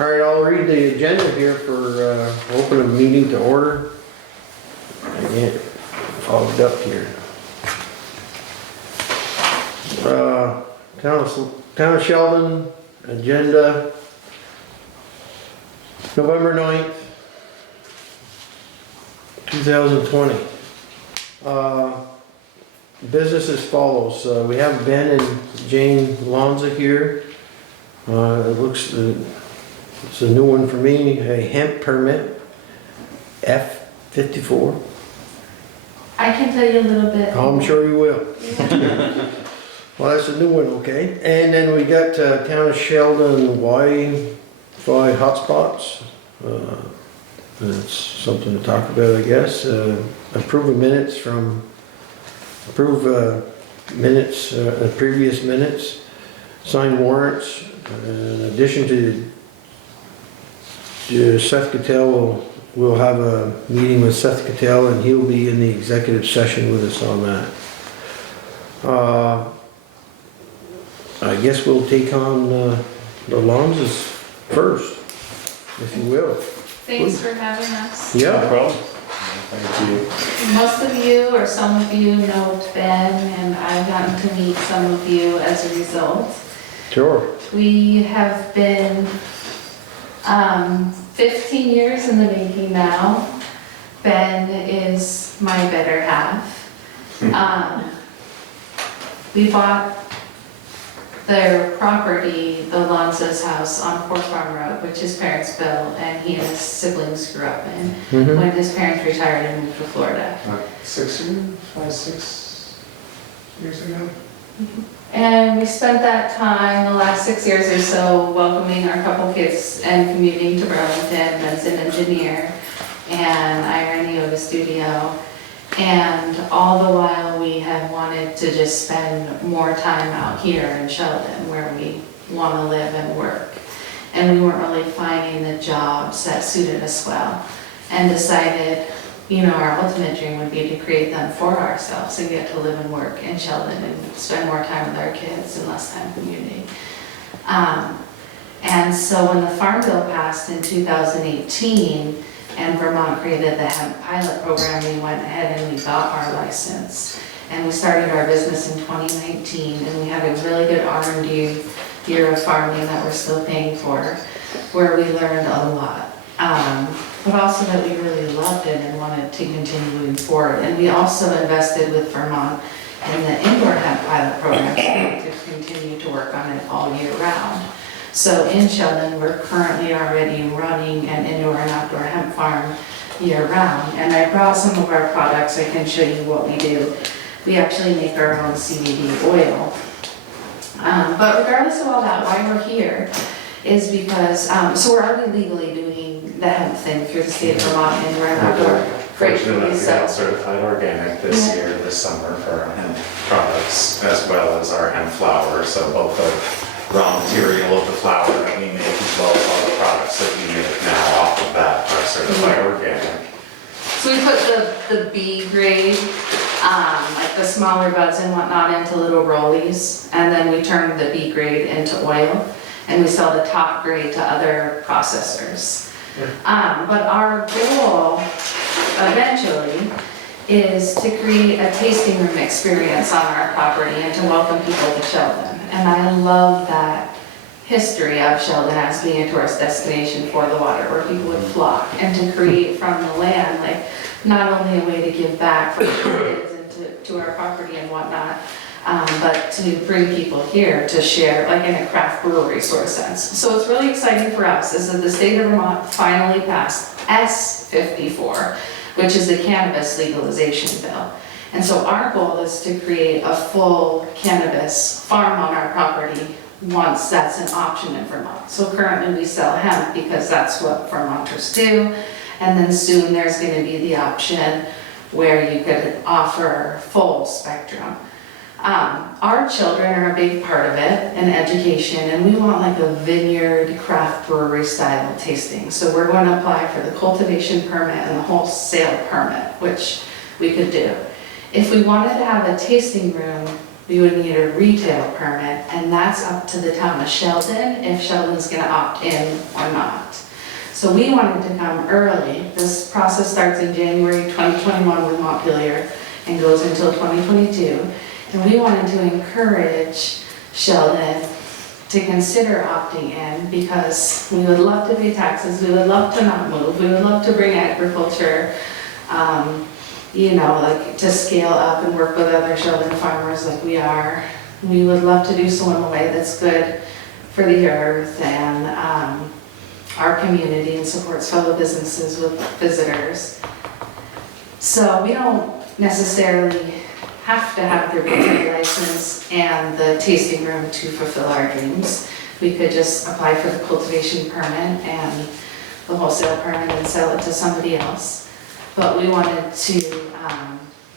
All right, I'll read the agenda here for open a meeting to order. I get fogged up here. Town of Sheldon agenda, November 9th, 2020. Business as follows. We have Ben and Jane Lonza here. It looks, it's a new one for me, a hemp permit, F54. I can tell you a little bit. I'm sure you will. Well, that's a new one, okay. And then we got Town of Sheldon Wi-Fi hotspots. That's something to talk about, I guess. Approve minutes, previous minutes, sign warrants. In addition to Seth Cattell, we'll have a meeting with Seth Cattell and he'll be in the executive session with us on that. I guess we'll take on the Lonzas first, if you will. Thanks for having us. Yeah. No problem. Thank you. Most of you, or some of you, know Ben, and I've gotten to meet some of you as a result. Sure. We have been 15 years in the making now. Ben is my better half. We bought their property, the Lonza's house on Port Farm Road, which his parents built and he and his siblings grew up in when his parents retired and moved to Florida. 6 years ago? And we spent that time, the last 6 years or so, welcoming our couple kids and commuting to Burlington. Ben's an engineer and I ran the yoga studio. And all the while we have wanted to just spend more time out here in Sheldon where we want to live and work. And we weren't really finding the jobs that suited us well and decided, you know, our ultimate dream would be to create them for ourselves and get to live and work in Sheldon and spend more time with our kids and less time commuting. And so when the Farm Bill passed in 2018, and Vermont created the hemp pilot program, we went ahead and we got our license. And we started our business in 2019, and we had a really good R&D year of farming that we're still paying for, where we learned a lot. But also that we really loved it and wanted to continue moving forward. And we also invested with Vermont in the indoor hemp pilot program, so we could continue to work on it all year round. So in Sheldon, we're currently already running an indoor and outdoor hemp farm year round. And I brought some of our products, I can show you what we do. We actually make our own CBD oil. But regardless of all that, why we're here is because, so we're already legally doing the hemp thing through the state of Vermont indoor and outdoor. Fortunate enough to get certified organic this year, this summer for our hemp products, as well as our hemp flour. So both the raw material of the flour that we make, as well as all the products that we make now off of that are certified organic. So we put the B grade, like the smaller buds and whatnot, into little rollies, and then we turn the B grade into oil, and we sell the top grade to other processors. But our goal eventually is to create a tasting room experience on our property and to welcome people to Sheldon. And I love that history of Sheldon as being a tourist destination for the water, where people would flock, and to create from the land, like, not only a way to give back for the kids and to our property and whatnot, but to bring people here to share, like in a craft brewery sort of sense. So what's really exciting for us is that the state of Vermont finally passed S54, which is the cannabis legalization bill. And so our goal is to create a full cannabis farm on our property once that's an option in Vermont. So currently we sell hemp because that's what Vermonters do. And then soon there's going to be the option where you could offer full spectrum. Our children are a big part of it, and education, and we want like a vineyard craft brewery style tasting. So we're going to apply for the cultivation permit and the wholesale permit, which we could do. If we wanted to have a tasting room, we would need a retail permit, and that's up to the town of Sheldon, if Sheldon's gonna opt in or not. So we wanted to come early. This process starts in January 2021 with Montpelier and goes until 2022. And we wanted to encourage Sheldon to consider opting in because we would love to pay taxes, we would love to not move, we would love to bring agriculture, you know, like to scale up and work with other Sheldon farmers like we are. We would love to do so in a way that's good for the earth and our community and supports fellow businesses with visitors. So we don't necessarily have to have the retail license and the tasting room to fulfill our dreams. We could just apply for the cultivation permit and the wholesale permit and sell it to somebody else. But we wanted to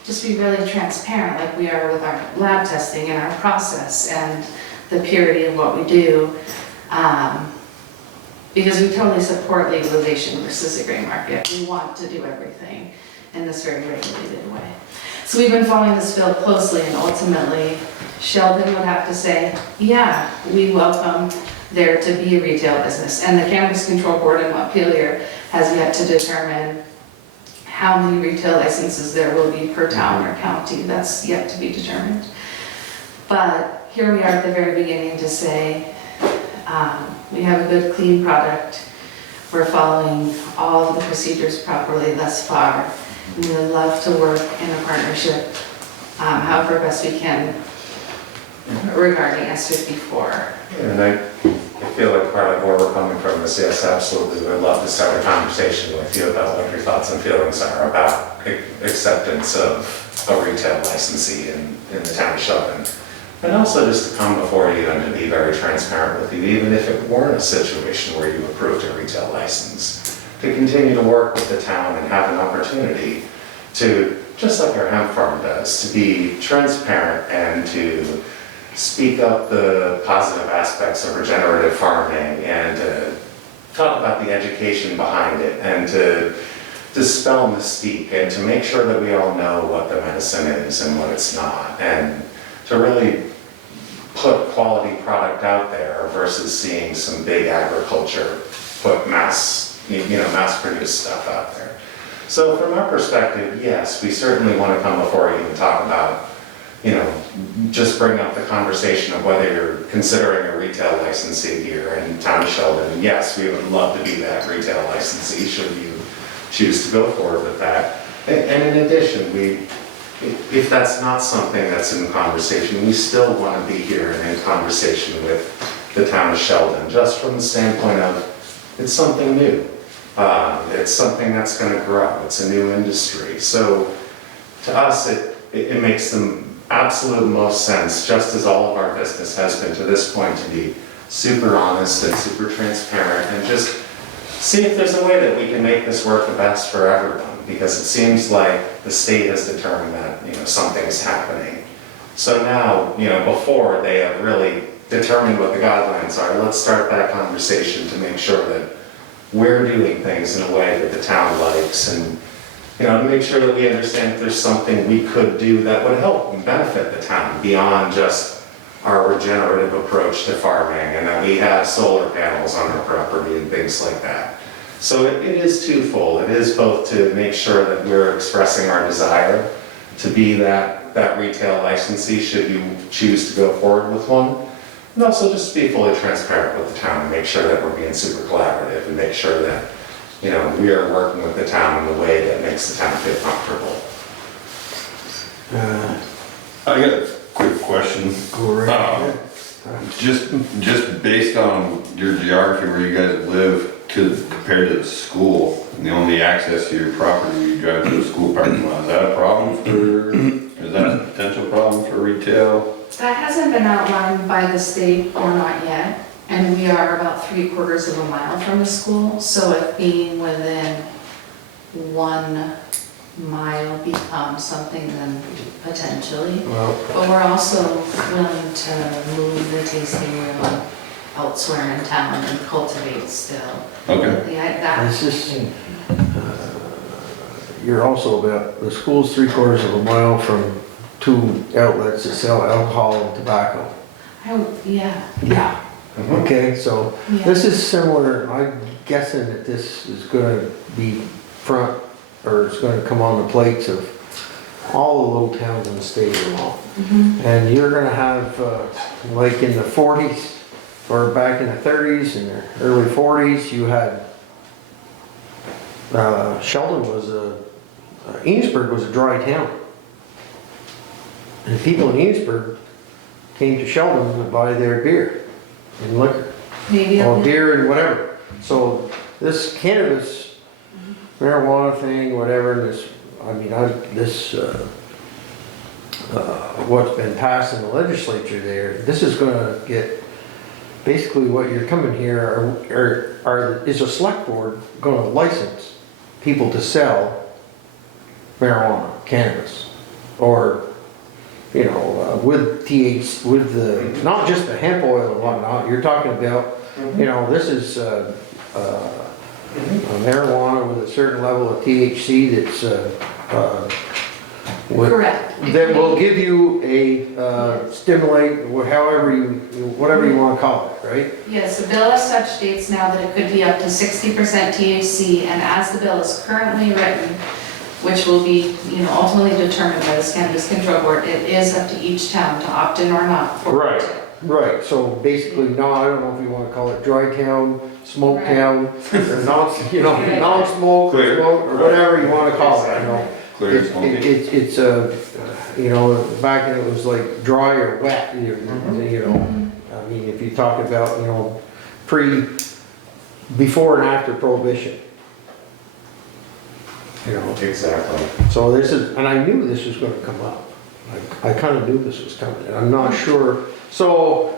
just be really transparent like we are with our lab testing and our process and the purity of what we do. Because we totally support legalization versus the gray market. We want to do everything in this very regulated way. So we've been following this field closely, and ultimately Sheldon would have to say, yeah, we welcome there to be a retail business. And the Cannabis Control Board in Montpelier has yet to determine how many retail licenses there will be per town or county. That's yet to be determined. But here we are at the very beginning to say, we have a good, clean product. We're following all of the procedures properly thus far. And we would love to work in a partnership, however best we can regarding S54. And I feel like part of where we're coming from is, yes, absolutely, we'd love to start a conversation with you about what your thoughts and feelings are about acceptance of a retail licensee in the town of Sheldon. And also just to come before you and to be very transparent with you, even if it weren't a situation where you approved a retail license, to continue to work with the town and have an opportunity to, just like our hemp farm does, to be transparent and to speak up the positive aspects of regenerative farming and to talk about the education behind it and to dispel mystique and to make sure that we all know what the medicine is and what it's not, and to really put quality product out there versus seeing some big agriculture put mass produced stuff out there. So from our perspective, yes, we certainly want to come before you and talk about, just bring up the conversation of whether you're considering a retail licensee here in town of Sheldon. Yes, we would love to be that retail licensee should you choose to go forward with that. And in addition, if that's not something that's in conversation, we still want to be here and in conversation with the town of Sheldon, just from the standpoint of it's something new. It's something that's going to grow. It's a new industry. So to us, it makes the absolute most sense, just as all of our business has been to this point, to be super honest and super transparent and just see if there's a way that we can make this work the best for everyone. Because it seems like the state has determined that, something's happening. So now, before they have really determined what the guidelines are, let's start that conversation to make sure that we're doing things in a way that the town likes and, to make sure that we understand if there's something we could do that would help and benefit the town beyond just our regenerative approach to farming and that we have solar panels on our property and things like that. So it is twofold. It is both to make sure that we're expressing our desire to be that retail licensee should you choose to go forward with one, and also just be fully transparent with the town and make sure that we're being super collaborative and make sure that we are working with the town in the way that makes the town feel comfortable. I got a quick question. Go right ahead. Just based on your geography where you guys live compared to the school, and the only access to your property, you drive to the school parking lot, is that a problem is that a potential problem for retail? That hasn't been outlined by the state or not yet, and we are about 3/4 of a mile from the school, so if being within 1 mile becomes something, then potentially. Well, But we're also willing to move the tasting room elsewhere in town and cultivate still. Okay. Yeah, it's just, you're also the school's 3/4 of a mile from two outlets that sell alcohol and tobacco. Yeah. Okay, so Yeah. this is similar, I'm guessing that this is gonna be front, or it's gonna come on the plates of all the little towns in the state of Vermont. And you're gonna have, like in the 40s, or back in the 30s and the early 40s, you had, Sheldon was Enosburg was a dry town. And people in Enosburg came to Sheldon to buy their beer and liquor, Maybe or I'll, beer and whatever. So this cannabis, marijuana thing, whatever, this, I mean, what's been passed in the legislature there, this is gonna get, basically what you're coming here, is a select board gonna license people to sell marijuana, cannabis, or, you know, with TH, with the, not just the hemp oil and whatnot, you're talking about, you know, this is, marijuana with a certain level of THC that's, correct. that will give you a, stimulate, however you, whatever you wanna call it, right? Yes, the bill as such states now that it could be up to 60% THC, and as the bill is currently written, which will be, you know, ultimately determined by the Cannabis Control Board, it is up to each town to opt in or not. Right. Right, so basically, no, I don't know if you wanna call it dry town, smoke Right. town, or non, you know, Right. non-smoke, Clear. smoke, or whatever you wanna call it, you know? Clear and smoky. It's you know, back then it was like dry or wet, you know? I mean, if you talk about, you know, before and after prohibition. You know, Exactly. so this is, and I knew this was gonna come up. I kinda knew this was coming, and I'm not sure. So,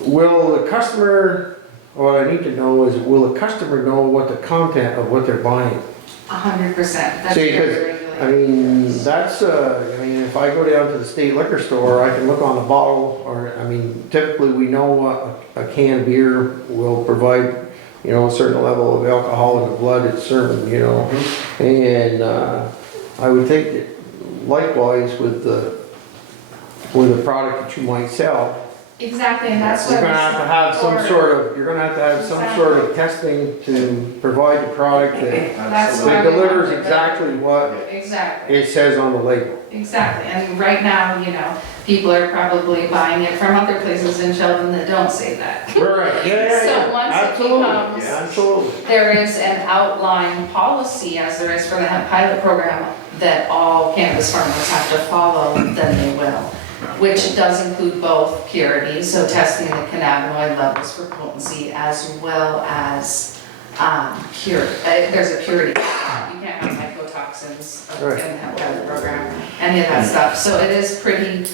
will the customer, what I need to know is, will the customer know what the content of what they're buying? 100%, that's See, very 'cause, regulated. I mean, that's, I mean, if I go down to the state liquor store, I can look on the bottle, or, I mean, typically we know what a can of beer will provide, you know, a certain level of alcohol in the blood, it's certain, you know? And, I would think that likewise with the product that you might sell, Exactly, and that's you're what. gonna have to have some sort of, you're gonna have to have some sort of testing to provide the product that That's why that we delivers wanted to- exactly what Exactly, it says on the label. exactly, and right now, you know, people are probably buying it from other places in Sheldon that don't say that. Right, yeah, So once it absolutely, becomes- yeah, absolutely. There is an outline policy, as there is for the hemp pilot program, that all cannabis farmers have to follow, then they will. Which does include both purity, so testing the cannabinoid levels for potency, as well as there's a purity. You can't have mycotoxins in the Right. hemp pilot program, any of that stuff. So it is pretty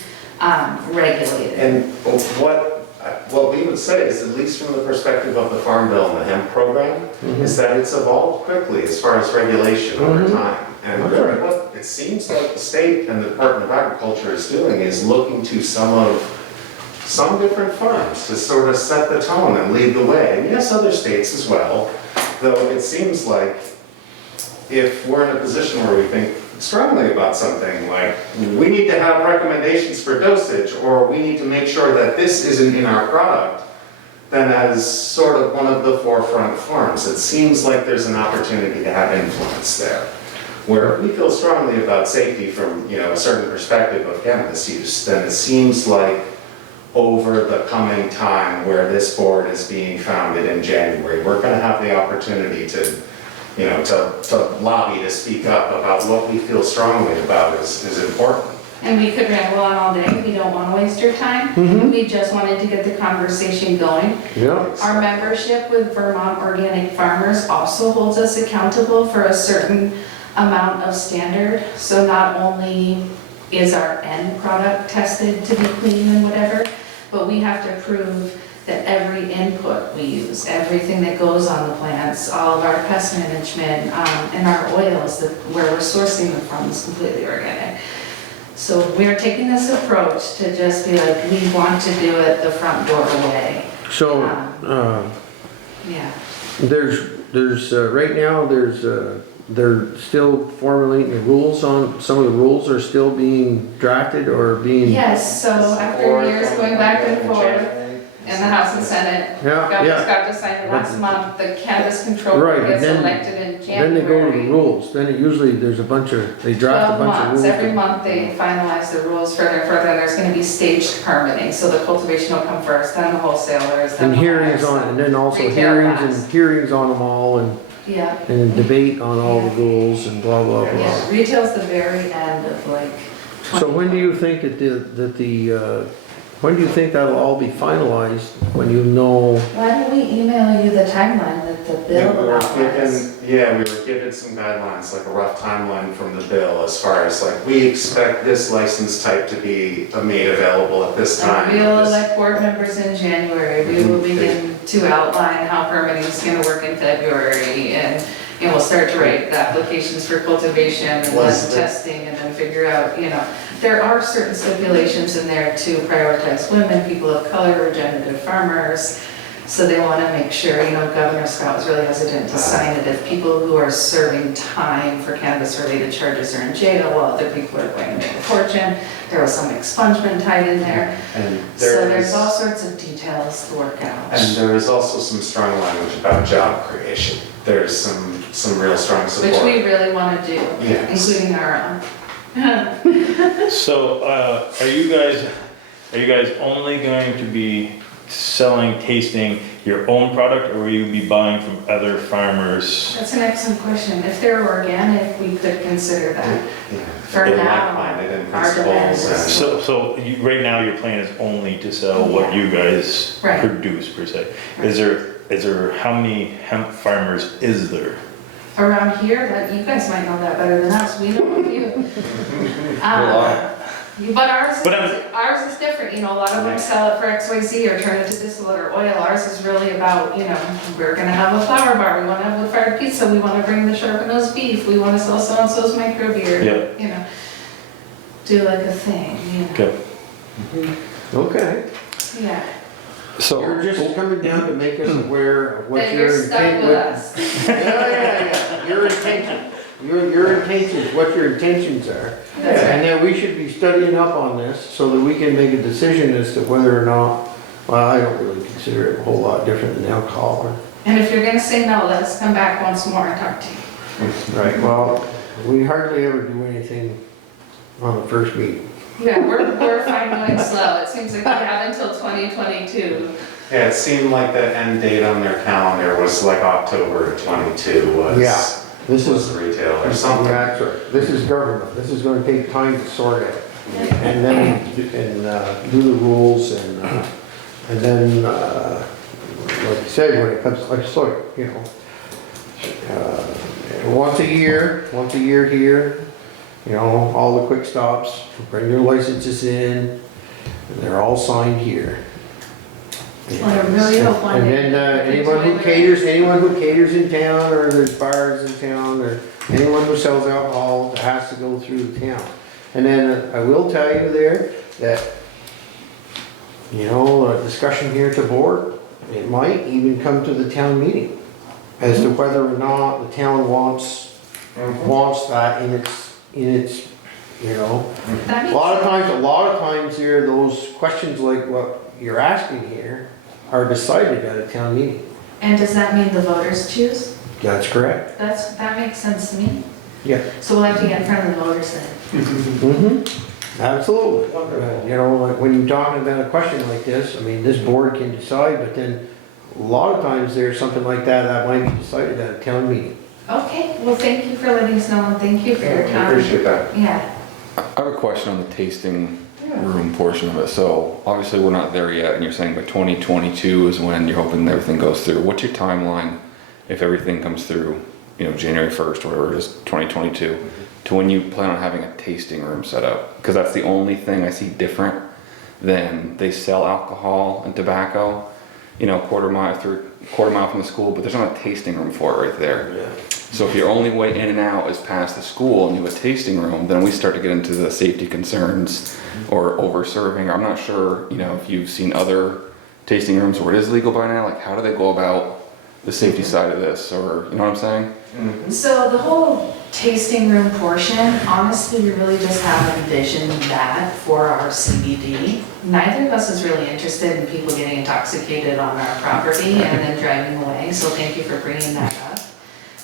regulated. And what we would say is, at least from the perspective of the Farm Bill and the hemp program, is that it's evolved quickly as far as regulation over time. And really what it seems like the state and the Department of Agriculture is doing is looking to some different farms to sort of set the tone and lead the way. And yes, other states as well, though it seems like if we're in a position where we think strongly about something, like we need to have recommendations for dosage, or we need to make sure that this isn't in our product, then as sort of one of the forefront farms, it seems like there's an opportunity to have influence there. Where if we feel strongly about safety from, you know, a certain perspective of cannabis use, then it seems like over the coming time where this board is being founded in January, we're gonna have the opportunity to, you know, to lobby, to speak up about what we feel strongly about is important. And we could ramble on all day, we don't want to waste your time. We just wanted to get the conversation going. Yeah. Our membership with Vermont Organic Farmers also holds us accountable for a certain amount of standard. So not only is our end product tested to be clean and whatever, but we have to prove that every input we use, everything that goes on the plants, all of our pest management, and our oils, where we're sourcing them from, is completely organic. So we're taking this approach to just be like, we want to do it the front door way. So, Yeah. there's, right now, there's they're still formulating the rules on, some of the rules are still being drafted or being? Yes, so after years going back and forth in the House and Senate, Yeah, governors yeah. got decided last month, the cannabis control Right, board gets then- elected in Then they go to the January. rules, then it usually, there's a bunch of, they draft a 12 bunch of months, rules. every month they finalize the rules further and further, and there's gonna be staged permitting, so the cultivation will come first, then the wholesalers, then And the hearings buyers, on, and then also retail hearings last. and hearings on them all and Yeah, debate on all the rules and blah, blah, blah. yeah, retail's the very end of like. So when do you think when do you think that'll all be finalized, when you know? Why don't we email you the timeline that the bill outlines? We were given some guidelines, like a rough timeline from the bill as far as like, we expect this license type to be made available at this time. We'll This- elect board members in January, we will begin to outline how permitting is gonna work in February, and we'll start to write the applications for cultivation and Was then the- testing, and then figure out, there are certain stipulations in there to prioritize women, people of color, regenerative farmers, so they wanna make sure, Governor Scott was really hesitant to sign it if people who are serving time for cannabis-related charges are in jail, while other people are going to make a fortune. There was some expungement tied in there. And So there there's is, all sorts of details to work out. and there is also some strong language about job creation. There's some real strong support. Which we really want to do, Yes. including our own. So, are you guys only going to be selling, tasting your own product, or will you be buying from other farmers? That's an excellent question. If they're organic, we could consider that. Yeah. For They're now, like-minded in our demand principles is- and. So right now, your plan is only to sell what you guys Right. produce, per se. Is there, how many hemp farmers is there? Around here, you guys might know that better than us, we know a few. But ours is different, a lot of them sell it for XYZ or turn it to distillate or oil. Ours is really about, we're gonna have a flower bar, we wanna have wood-fired pizza, we wanna bring the sharp-nosed beef, we wanna sell so-and-so's micro beer, do like a thing, Okay. Okay. Yeah, You're just coming down to make us aware of what that your you're stuck intent with us. Yeah. Your intention, your intentions, what your intentions are. That's right. And then we should be studying up on this so that we can make a decision as to whether or not, well, I don't really consider it a whole lot different than alcohol. And if you're gonna say no, let us come back once more and talk to you. Right, well, we hardly ever do anything on the first meeting. Yeah, we're fine going slow, it seems like we have until 2022. Yeah, it seemed like the end date on their calendar was like October of 22 was. Yeah, this Was is, retail or something. that's right. This is government, this is gonna take time to sort out. And then, do the rules and then, like you said, when it comes, like, so, once a year here, all the quick stops, bring their licenses in, and they're all signed here. Well, I really hope one And day then, we can anyone who caters in town, or there's bars in town, or anyone who sells alcohol has to go through the town. And then I will tell you there that, a discussion here at the board, it might even come to the town meeting as to whether or not the town wants that in its, That a lot of times here, those questions like what you're asking here are decided at a town meeting. And does that mean the voters choose? That's correct. That makes sense to me. Yeah. So we'll have to get in front of the voters then. Mm-hmm. Absolutely. Like when you're talking about a question like this, this board can decide, but then a lot of times there's something like that might be decided at a town meeting. Okay, well, thank you for letting us know and thank you for your I time. appreciate that. Yeah, I have a question on the tasting room portion of it. So obviously we're not there yet, and you're saying by 2022 is when you're hoping everything goes through. What's your timeline if everything comes through, January 1st or whatever it is, 2022, to when you plan on having a tasting room set up? Because that's the only thing I see different than they sell alcohol and tobacco, quarter mile from the school, but there's not a tasting room for it right there. Yeah. So if your only way in and out is past the school and you have a tasting room, then we start to get into the safety concerns or over serving. I'm not sure, if you've seen other tasting rooms where it is legal by now, like how do they go about the safety side of this, or, you know what I'm saying? So the whole tasting room portion, honestly, we really just have envisioned that for our CBD. Neither of us is really interested in people getting intoxicated on our property and then driving away, so thank you for bringing that up.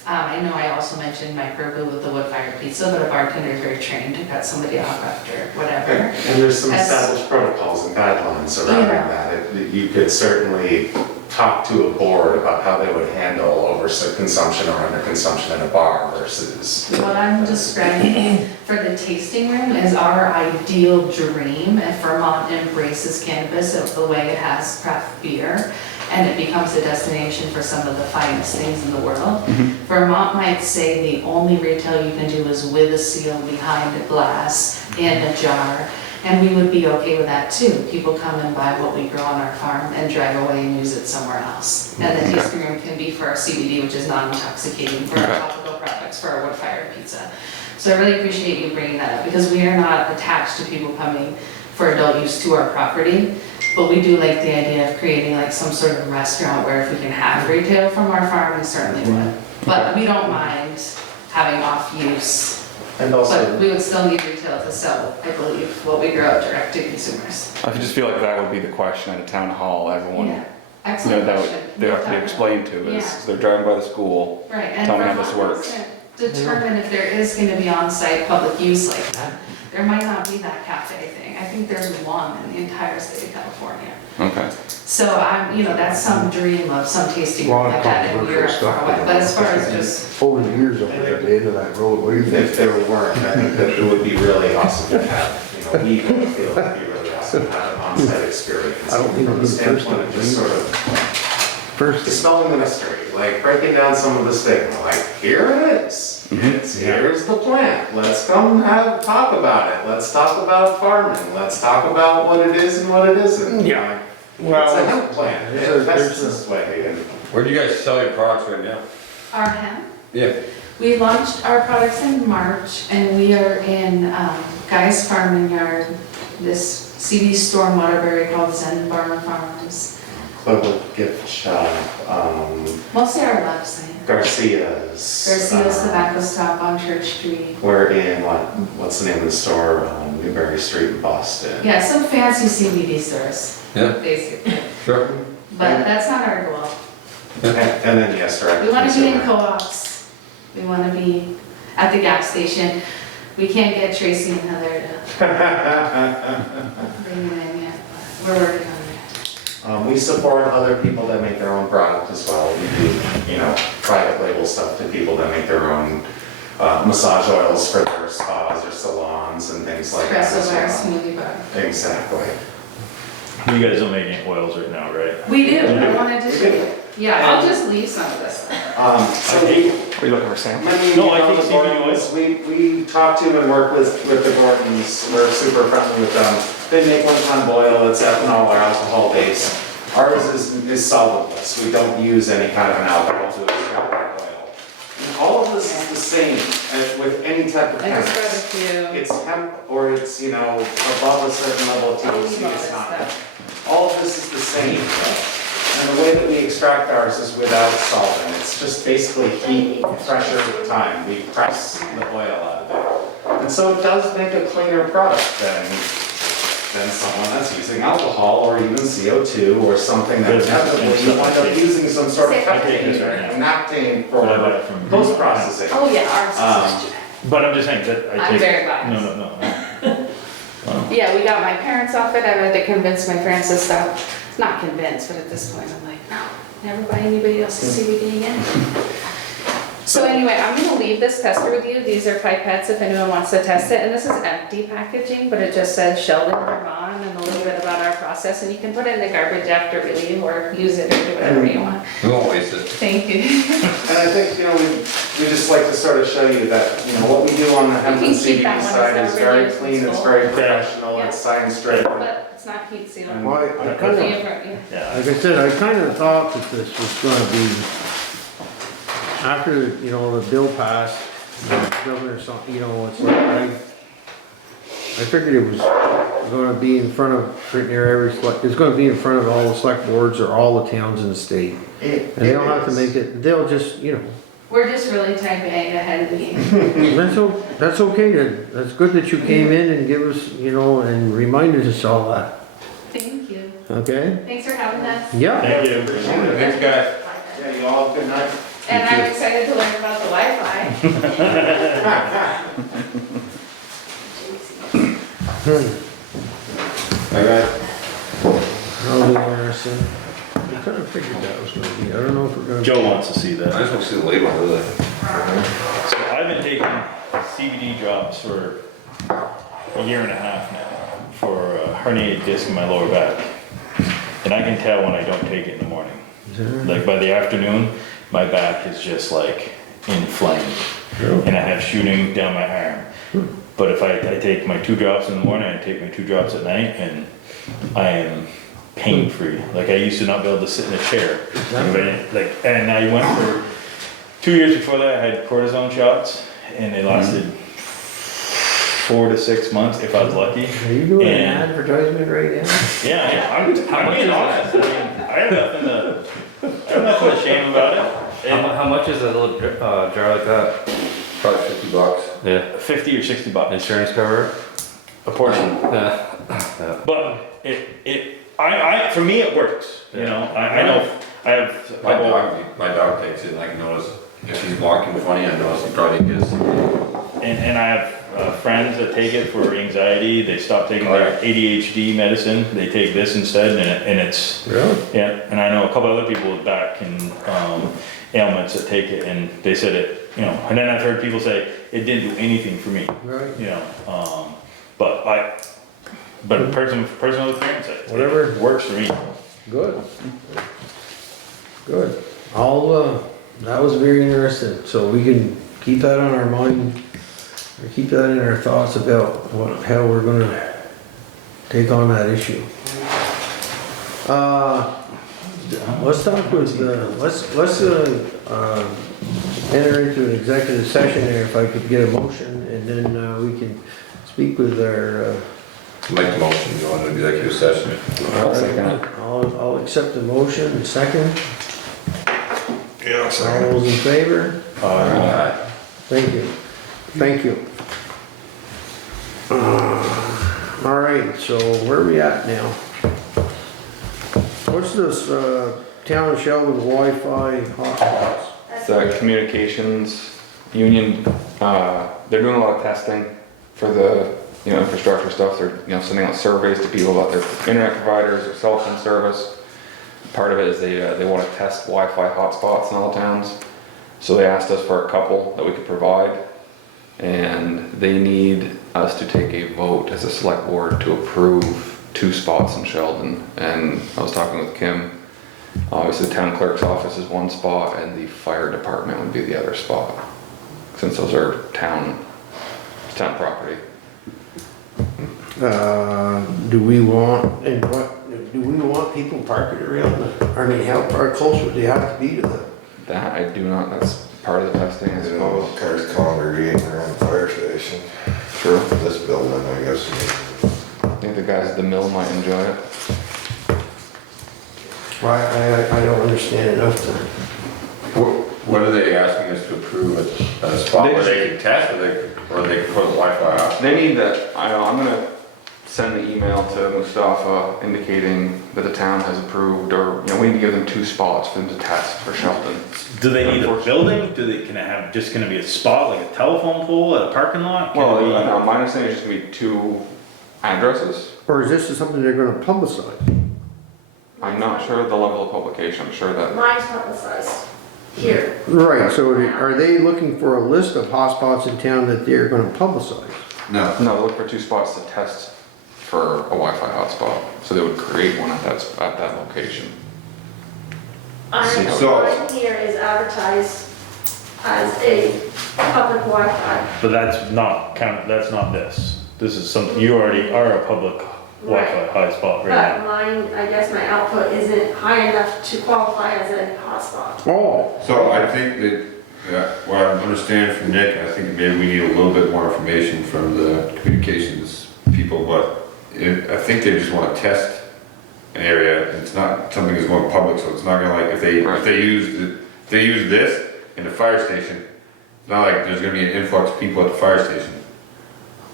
I know I also mentioned microbrew with the wood-fired pizza, but a bartender is very trained to cut somebody off after whatever. And there's some As- established protocols and guidelines surrounding Yeah. that. You could certainly talk to a board about how they would handle consumption or under-consumption in a bar versus. What I'm describing for the tasting room is our ideal dream if Vermont embraces cannabis the way it has craft beer and it becomes a destination for some of the finest things in the world. Vermont might say the only retail you can do is with a seal behind a glass in a jar, and we would be okay with that too. People come and buy what we grow on our farm and drive away and use it somewhere else. And the tasting room can be for our CBD, which is non-intoxicating, for our Okay. topical products, for our wood-fired pizza. So I really appreciate you bringing that up, because we are not attached to people coming for adult use to our property, but we do like the idea of creating like some sort of restaurant where if we can have retail from our farm, we certainly would. But we don't mind having off-use, And but also, we would still need retail to sell, I believe, what we grow direct to consumers. I just feel like that would be the question at a town hall, everyone, Yeah, you know, excellent that question. would, they have to be explained to, is Yeah. they're driving by the school. Right, and Tell me how this Vermont works. doesn't determine if there is gonna be on-site public use like that. There might not be that cafe thing. I think there's one in the entire state of California. Okay. So that's some dream of some tasting Lot room of like that in controversial Europe stuff far away. going But on. as far as just, Over the years, over at the end of that road, what do you think? if there weren't, I think that it would be really awesome to have, we feel it'd be really awesome to have an on-site experience. I don't think From the it's the first standpoint of thing. just sort of First, dispelling the mystery, like breaking down some of the stigma, like here it is. Here's the plant. Let's come talk about it. Let's talk about farming. Let's talk about what it is and what it isn't. Yeah. It's a well, hemp plant. there's a- That's this way. And Where do you guys sell your products right now? our hemp, Yeah. we launched our products in March and we are in Guy's Farm Yard, this CD store in Waterbury called Zen Barn Farms. Clover Gift Shop, Mostly our website. Garcia's. Garcia's Tobacco Stop on Church Street. We're in what's the name of the store on Newberry Street in Boston. Yeah, some fancy CBD stores, Yeah, basically. sure. But that's not our goal. And then yes, direct. We want to be in consumer. co-ops. We want to be at the gas station. We can't get Tracy and Heather to bring it in yet, but we're working on it. We support other people that make their own product as well. We do, private label stuff to people that make their own massage oils for their spas or salons and things like that as Espresso bar, well. smoothie bar. Exactly. You guys don't make any oils right now, right? We do, I want to do. Yeah, I'll just leave some of this. So we, Are you looking for Sam? many No, I of think the CBD Gordons, we talk to and work with the Gordons, we're super friendly with them. They make one-time oil, it's ethanol or alcohol based. Ours is solventless, we don't use any kind of an alcohol to extract that oil. And all of this is the same with any type of I hemp. just grabbed a few. It's hemp or it's, above a certain level of I'll leave THC, all it's this not. stuff. All of this is the same. And the way that we extract ours is without solvent. It's just basically heat, pressure, time. We press the oil out of it. And so it does make a cleaner product than someone that's using alcohol or even CO2 or something that inevitably you wind up using some sort of pectin or naphthalene What I buy for from- post-processing. Oh, yeah, ours is. But I'm just saying that I I'm take. very biased. No. Yeah, we got my parents off it, I had to convince my parents to stop. Not convinced, but at this point, I'm like, no, never buy anybody else's CBD again. So anyway, I'm gonna leave this tester with you, these are pipettes if anyone wants to test it, and this is empty packaging, but it just says Sheldon, Vermont, and a little bit about our process, and you can put it in the garbage after we leave, or use it, or do whatever you want. We won't waste it. Thank you. And I think, we just like to sort of show you that, what we do on the hemp You and can keep CBD that one, side it's is never very used in clean, it's school. very professional, Yeah. it's science driven. But it's not heat sealed. well, I kind of, Yeah. like I said, I kind of thought that this was gonna be, after, the bill passed, the governor, it's like, I figured it was gonna be in front of, pretty near every select, it's gonna be in front of all the select boards or all the towns in the state. And they don't have to make it, they'll just, you know, We're just really trying to hang ahead of the game. that's okay, that's good that you came in and give us, you know, and reminded us all that, Thank you. okay? Thanks for having us. Yeah, Thank you. Thanks, guys. yeah, you all, good night. And I'm excited to learn about the Wi-Fi. Bye, guys. That'll be interesting. I kind of figured that was gonna be, I don't know if we're gonna. Joe wants to see I that. just want to see the label, really. So I've been taking CBD drops for a year and a half now for a herniated disc in my lower back. And I can tell when I don't take it in the morning. Like by the afternoon, my back is just like inflamed. And I have shooting down my arm. But if I take my 2 drops in the morning, I take my 2 drops at night, and I am pain-free. Like I used to not be able to sit in a chair. Like, and I went for 2 years before that, I had cortisone shots, and they lasted 4 to 6 months if I was lucky. Are you doing an And- advertisement right now? Yeah, I'm being honest. I mean, I have nothing to shame about it. And How much is a little jar like that? Probably $50. Yeah. 50 or 60 bucks, Insurance cover a portion. it? Yeah. But for me, it works, you know, I know, I have a couple, My dog takes it, and I can notice if he's walking funny, I notice he probably gets. and I have friends that take it for anxiety, they stop taking their ADHD medicine, they take this instead, and it's, Really? yeah, and I know a couple other people with back and, ailments that take it, and they said it, you know, and then I've heard people say, it didn't do anything for me, Right. you know, but personal experience, Whatever. it works for me. Good. Good. That was very interesting, so we can keep that on our mind, or keep that in our thoughts about how we're gonna take on that issue. Let's talk with, let's enter into an executive session there, if I could get a motion, and then, we can speak with our, Make the motion, you want to do executive session? I'll second it. I'll accept the motion, second. Yeah, All those in favor? Alright. Thank you. Thank you. All right, so where are we at now? What's this, Town of Sheldon Wi-Fi hotspots? It's a communications union, they're doing a lot of testing for the, you know, infrastructure stuff. They're, you know, sending out surveys to people about their internet providers or cell phone service. Part of it is they want to test Wi-Fi hotspots in all towns. So they asked us for a couple that we could provide. And they need us to take a vote as a select board to approve 2 spots in Sheldon. And I was talking with Kim. Obviously, the town clerk's office is 1 spot and the fire department would be the other spot. Since those are town property. Do we want people parking around I mean, how far close would they have to be to the? That I do not, that's part of the testing, I suppose. Cars congregating around the fire station. True. This building, I guess. I think the guys at the mill might enjoy it. I don't understand enough to. What are they asking us to approve, a spot where they can test, or they can put Wi-Fi out? They need that, I'm gonna send the email to Mustafa indicating that the town has approved, or, you know, we need to give them 2 spots for them to test for Sheldon. Do they need a building? Can it have, just gonna be a spot, like a telephone pole at a parking lot? Can Well, it be- no, my understanding is just gonna be 2 addresses. Or is this something they're gonna publicize? I'm not sure of the level of publication, I'm sure that, Mine's publicized here. Right, so are they looking for a list of hotspots in town that they're gonna publicize? no, look for 2 spots to test for a Wi-Fi hotspot. So they would create one at that location. Mine here is advertised as a public Wi-Fi. But that's not this. This is something, you already are a public Wi-Fi hotspot right But mine, I guess my output isn't high enough to qualify as a hotspot. Oh, So I think that, what I'm understanding from Nick, I think maybe we need a little bit more information from the communications people, what I think they just wanna test an area, it's not something that's going public, so it's not gonna like, if they use this in the fire station, it's not like there's gonna be an influx of people at the fire station.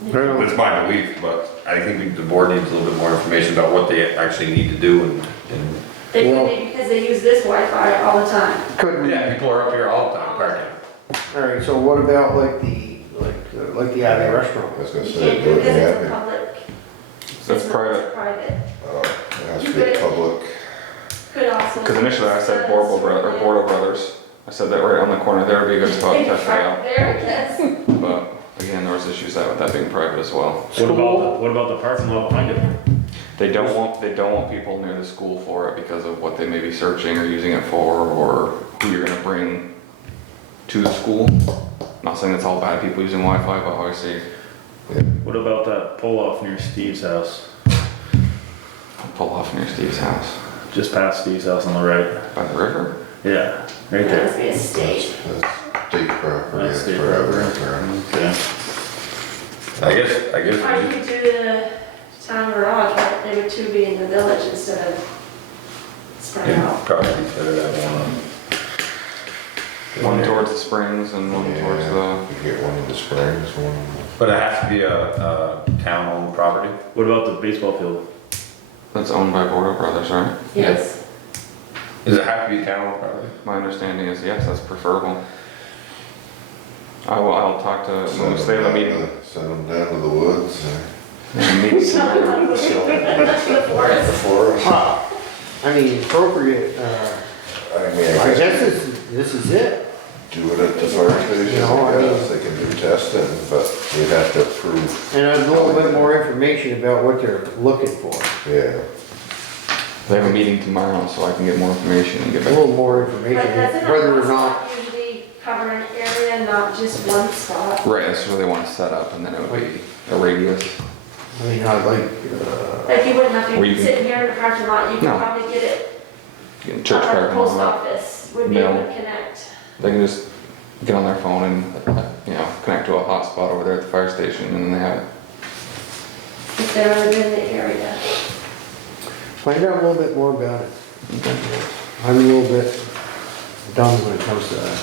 I don't know. That's my belief, but I think the board needs a little bit more information about what they actually need to do and. They could be because they use this Wi-Fi all the time. Could we, Yeah, people are up here all the time, parking. alright, so what about like the Abbey restaurant? I was gonna You say, can't do do it because it's a it public. That's it's not private. Private. it has to be public. Could also. Because initially I said Bordo Brothers. I said that right on the corner there would be a good spot to test it out. There it is. But again, there was issues with that being private as well. What about the parking lot behind it? They don't want people near the school for it because of what they may be searching or using it for, or who you're gonna bring to the school. Not saying it's all bad people using Wi-Fi, but obviously What about that pull off near Steve's house? pull off near Steve's house. Just past Steve's house on the right. By the river? Yeah, right That there. must be a state. That's state property. That's it's state private, property. right? Okay. I guess Or we you just, could do the town garage, but they would two be in the village instead of spread out. probably better that one. One towards the springs and one towards the, Yeah, you get one in the springs, one. But it has to be a town-owned property? What about the baseball field? that's owned by Bordo Brothers, right? Yes. Does it have to be town-owned property? My understanding is yes, that's preferable. I'll talk to, when we stay in the meeting. Send them down to the woods. Meet some- The forest. Forest. I mean, appropriate, I mean, I guess this is it. do it at the fire station, You know, I mean- yes, they can do testing, but you'd have to approve, And a little bit more information about what they're looking for. yeah. They have a meeting tomorrow, so I can get more information and get A back. little more But information, doesn't a whether or not, hotspot usually cover an area, not just one spot? Right, that's where they want to set up, and then it would be a radius. I mean, I'd like, Like you wouldn't have Where you to can- sit here in the parking lot, you could No. probably get it Church up at the parking post lot. office, would be able No. to connect. They can just get on their phone and, connect to a hotspot over there at the fire station, and then they have it. If they're in the area. find out a little bit more about it. I'm a little bit dumb when it comes to that.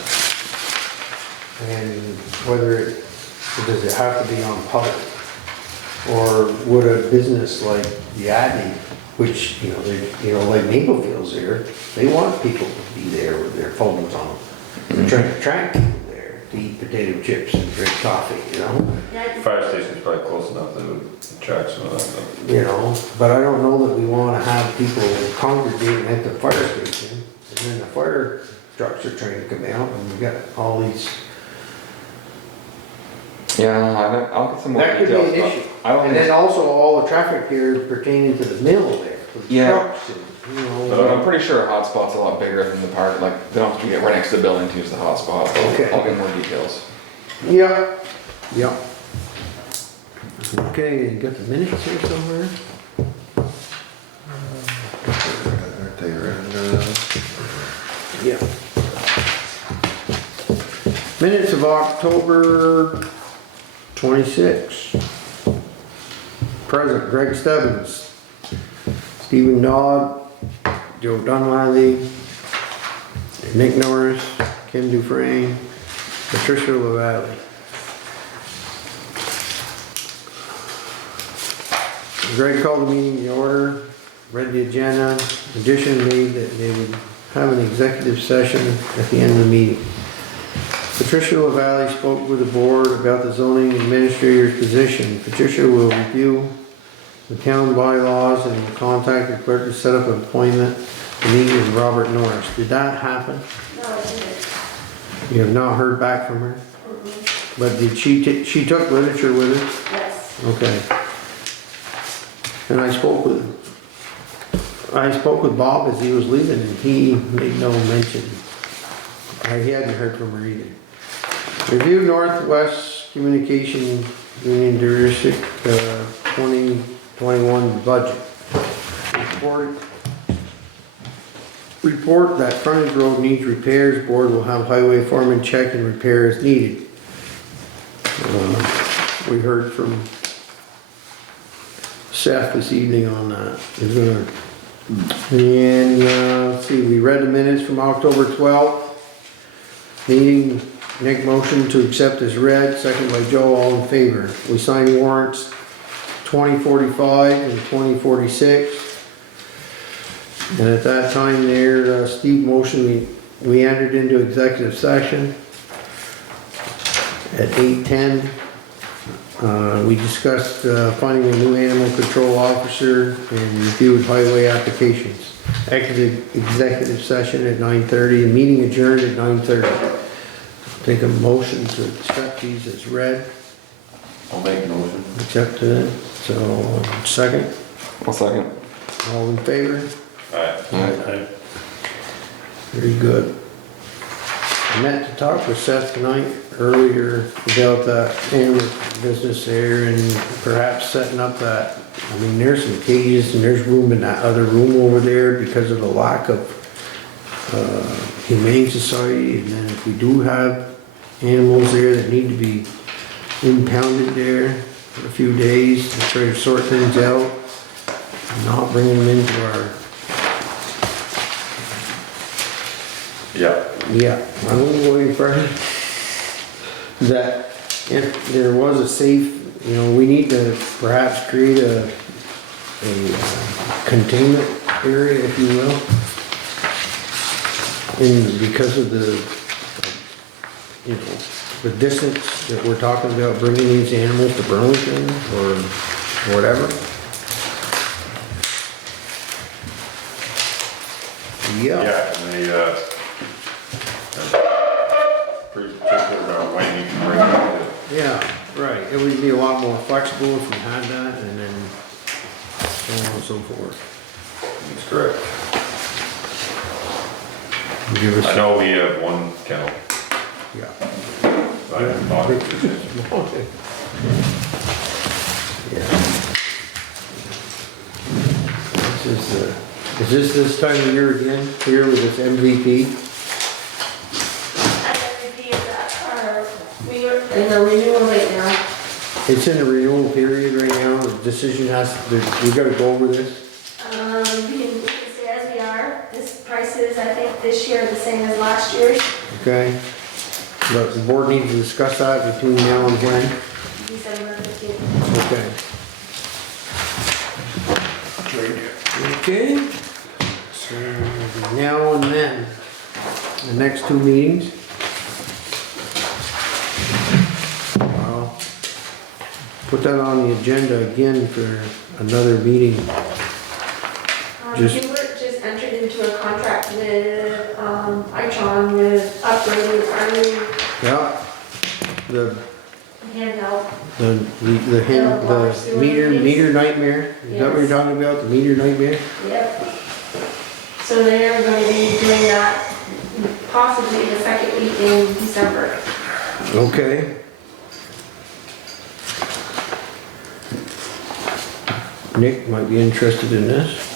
And whether does it have to be on public? Or would a business like the Abbey, which, like Maplefields there, they want people to be there with their phones on them. They're trying to attract people there to eat potato chips and drink coffee, Yeah, Fire station's probably close enough that it would attract some of that stuff. But I don't know that we wanna have people congregating at the fire station. And then the fire trucks are trying to come out and we got all these, Yeah, I'll get some more that could be details. an but issue. I don't And then think, also all the traffic here pertaining to the mill there, for the Yeah. trucks and, I'm pretty sure a hotspot's a lot bigger than the park, like, they don't have to get right next to the building to use the hotspot. Okay. I'll get more details. Yeah, yeah. Okay, you got the minutes here somewhere? Aren't they Yeah. Minutes of October 26. Present, Greg Stebbins, Stephen Dodd, Joe Dunliley, Nick Norris, Kim Dufresne, Patricia LaValle. Greg called the meeting to order, read the agenda, addition made that they would have an executive session at the end of the meeting. Patricia LaValle spoke with the board about the zoning administrator's position. Patricia will review the town bylaws and will contact the clerk to set up an appointment to meet with Robert Norris. Did that happen? no, it didn't. You have not heard back from her? But did she took literature with her? Yes. Okay. And I spoke with Bob as he was leaving and he made no mention. He hadn't heard from her either. Review Northwest Communication Union District 2021 budget. Report that frontage road needs repairs. Board will have highway foreman check and repairs needed. We heard from Seth this evening on that. He's gonna, and, let's see, we read the minutes from October 12th. Meeting, Nick motion to accept as read, second by Joe, all in favor. We signed warrants 2045 and 2046. And at that time there, Steve motioned, we entered into executive session at 8:10. We discussed finding a new animal control officer and reviewed highway applications. Exited executive session at 9:30, meeting adjourned at 9:30. Take a motion to accept these as read. I'll make a motion. Accept it, so, second, One second. all in favor? Alright. Very good. I meant to talk with Seth tonight, earlier, about that animal business there and perhaps setting up that, I mean, there's some cages and there's room in that other room over there because of the lack of Humane Society, and then if we do have animals there that need to be impounded there for a few days to try to sort things out, and not bringing them into our, yeah, I won't go any further. That if there was a safe, you know, we need to perhaps create a containment area, if you will. And because of the, you know, the distance that we're talking about bringing these animals to Burlington or whatever. Yeah, Yeah, and they, pretty particular about when you can bring it. yeah, right. It would be a lot more flexible if we had that, and then so on and so forth. That's correct. Give us, I know we have one kennel. yeah. I haven't bought it since. Yeah. Is this time of year again, here with this MVP? MVP is that, we are in a renewal right now. It's in the renewal period right now, the decision has, we gotta go over this. We can stay as we are. This price is, I think, this year the same as last year's, Okay, but the board needs to discuss that between now and when, December 15th. okay? Okay, so now and then, the next two meetings. I'll put that on the agenda again for another meeting. Just- Hubert just entered into a contract with, Itron with upgrading our new Yeah, the handheld. the meter nightmare, is that what you're talking about, the meter nightmare? Yep. So they're gonna be doing that possibly the second week in December. Okay. Nick might be interested in this.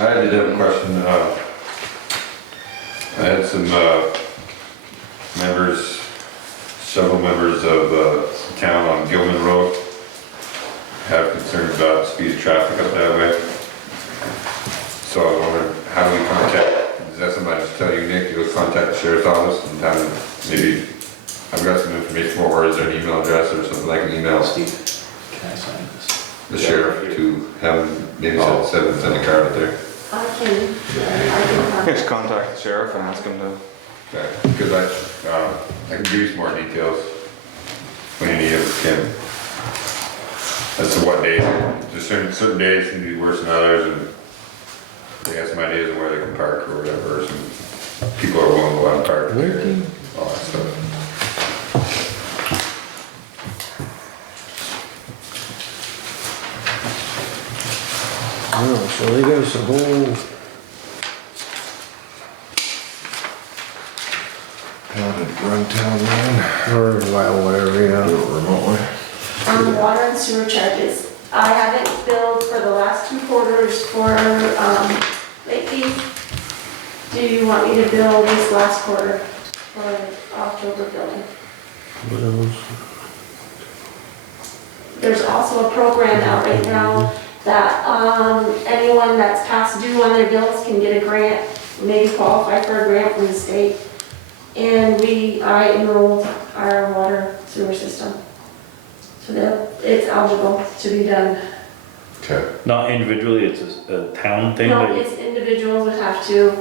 I did have a question, I had some, members, several members of, the town on Gilman Road have concerns about speed of traffic up that way. So I was wondering, how do we contact, is that somebody just tell you, Nick, you'll contact the sheriff's office and have them, maybe, I've got some information, or is there an email address or something I can email Steve? Can I sign this? The sheriff to have him, maybe send a card out there. I can, Just contact the sheriff and ask him to. Okay, because I can give you some more details when you need it, Kim. As to what days, just certain days can be worse than others, and they got some ideas of where they can park or whatever, some people are willing to go out and park there, and all that stuff. Oh, so they got us a whole, How to run town man, or well, whatever, do yeah. it remotely. on water and sewer charges. I haven't billed for the last 2 quarters for, late fees. Do you want me to bill this last quarter for October billing? What else? there's also a program out right now that, anyone that's past due on their bills can get a grant, maybe qualify for a grant from the state. And I enrolled our water sewer system. So that it's eligible to be done. Okay. Not individually, it's a town thing? No, that- it's individuals would have to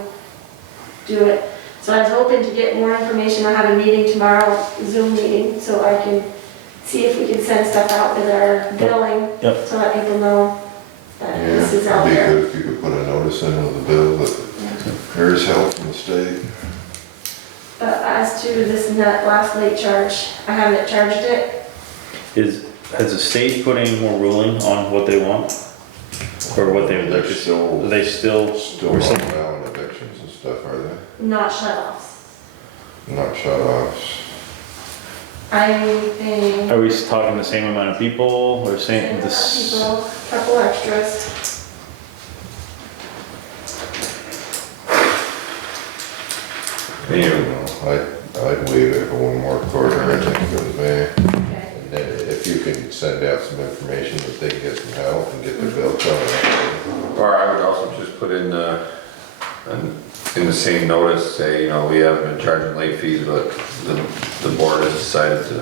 do it. So I was hoping to get more information. I have a meeting tomorrow, Zoom meeting, so I can see if we can send stuff out with our billing. Yep. So that people know that Yeah, this is out it'd be there. good if you could put a notice in with the bill that there's help from the state. But as to this net last late charge, I haven't charged it. Has the state put any more ruling on what they want? Or what they would like to see? Are they still? Still we're not still- allowing evictions and stuff, are they? Not shut-offs. Not shut offs. I think. Are we talking the same amount of people or Same same, amount of this? people, couple extras. I don't know, I'd waive it for one more quarter, I think it was me. Okay. And then if you can send out some information that they can get some help and get their bill covered. Or I would also just put in the same notice, say, you know, we haven't been charging late fees, but the board has decided to,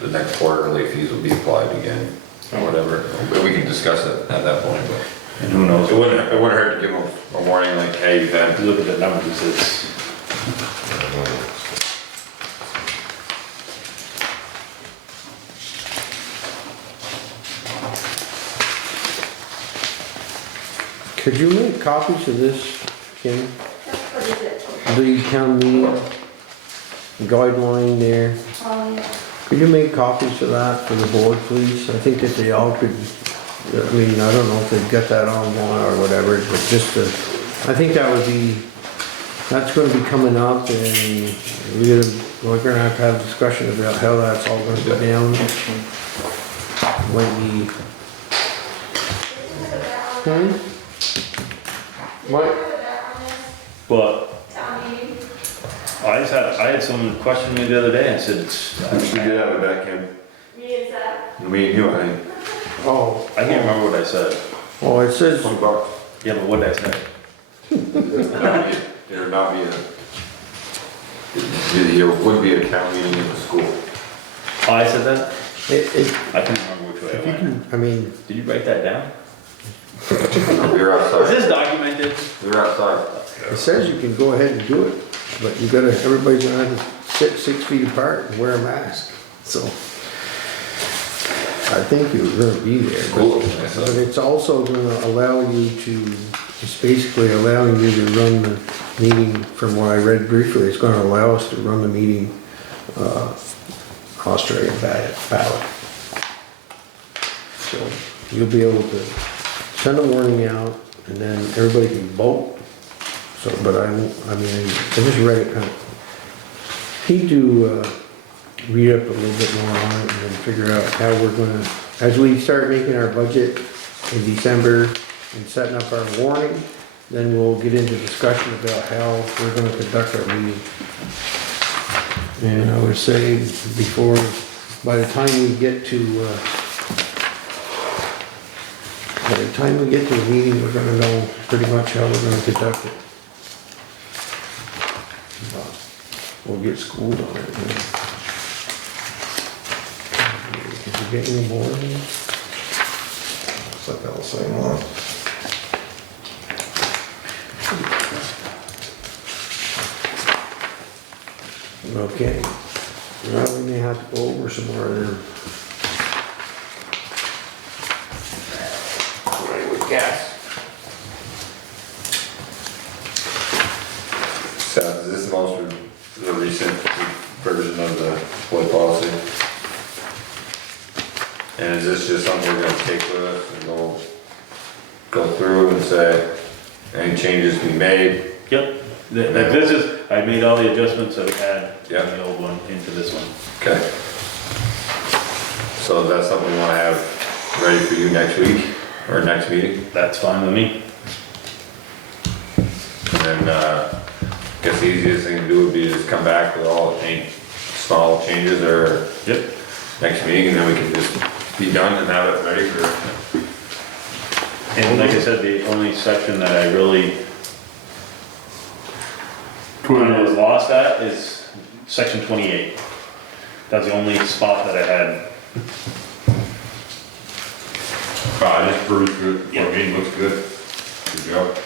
the next quarter late fees will be applied again, or whatever. But we can discuss it at that point, but And who knows? it wouldn't hurt to give them a warning, like, hey, you've had, If you look at the numbers, it's, Could you make copies of this, Kim? What is it? The town meeting guideline there? Oh, yeah. Could you make copies of that for the board, please? I think that they all could, I mean, I don't know if they've got that online or whatever, but just to, I think that would be, that's gonna be coming up and we're gonna have a discussion about how that's all gonna go down. When we, What? but Town meeting. I had someone question me the other day, I said, it's, we did have it back in, Me and Zach. me and you, I think, Oh, I can't remember what I said. oh, it says, $20. Yeah, but what did I say? There would not be there would be a town meeting in the school. Oh, I said that? it, I can't remember which way if I you went. can, I mean, Did you write that down? We were Is outside, this documented? we were outside. it says you can go ahead and do it, but you gotta, everybody's gonna have to sit 6 feet apart and wear a mask, so. I think you're gonna be there, Cool. but it's also gonna allow you to, it's basically allowing you to run the meeting, from what I read briefly, it's gonna allow us to run the meeting, Australian ballot. So you'll be able to send a warning out and then everybody can vote. So, but I mean, I just read it kind of, need to, read up a little bit more on it and then figure out how we're gonna, as we start making our budget in December and setting up our warning, then we'll get into discussion about how we're gonna conduct our meeting. And I would say before, by the time we get to the meeting, we're gonna know pretty much how we're gonna conduct it. But we'll get schooled on it. Yeah. Did you get any more of these? It's like all the same one. Okay. Well, we may have to go over some more of them. Right with gas. So is this the most, the recent version of the employee policy? And is this just something we're gonna take with us and go through and say, any changes we made? Yep. Like this is, I made all the adjustments that we had Yeah. in the old one into this one. Okay. So that's something we wanna have ready for you next week, or next meeting? That's fine with me. And then, guess the easiest thing to do would be just come back with all any small changes or Yep. next meeting, and then we can just be done and have it ready for, And like I said, the only section that I really kind of was lost at is section 28. That's the only spot that I had. I just perused through it, for me, looks good. Good job.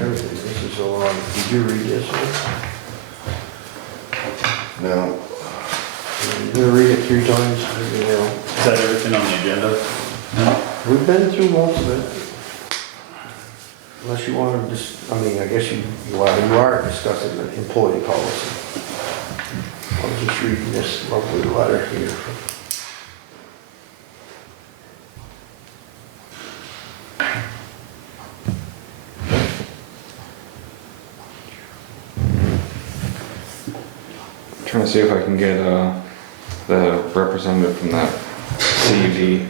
Everything, this is a lot. Did you read this one? No, You're gonna read it 3 times, you know. Is that everything on the agenda? We've been through most of it. Unless you want to just, I mean, I guess you are discussing the employee policy. I'm just reading this lovely letter here. Trying to see if I can get the representative from that CUD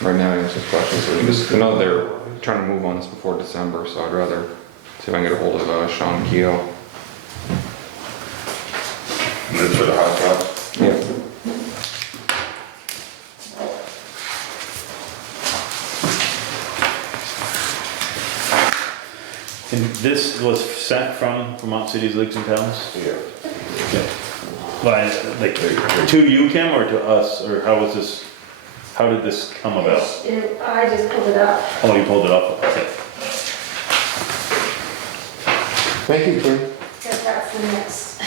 right now to answer this question. So we just, I know they're trying to move on this before December, so I'd rather see if I can get a hold of Sean Keogh. And that's for the hot spots. Yep. And this was sent from Vermont Cities, Leagues and Towns? yeah. Okay. By, like, to you, Kim, or to us, or how was this, how did this come about? I just pulled it up. Oh, you pulled it up, okay. Thank you, Kim. Because that's the next.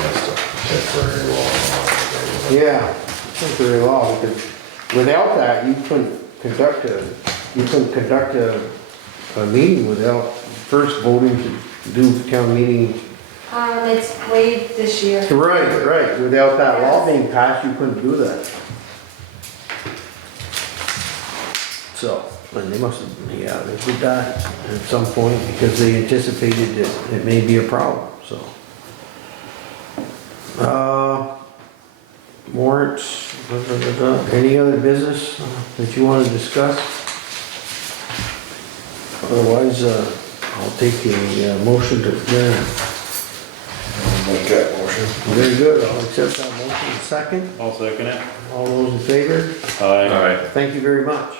That's a temporary law. Yeah, temporary law, because without that, you couldn't conduct a meeting without first voting to do the town meeting. It's waived this year. Right, without that law being passed, you couldn't do that. So, and they must have, yeah, they did that at some point because they anticipated that it may be a problem, so. Warrants, any other business that you want to discuss? Otherwise, I'll take a motion to adjourn. Make that motion. Very good, I'll accept that motion. Second, I'll second it. all those in favor? Aye. Thank you very much.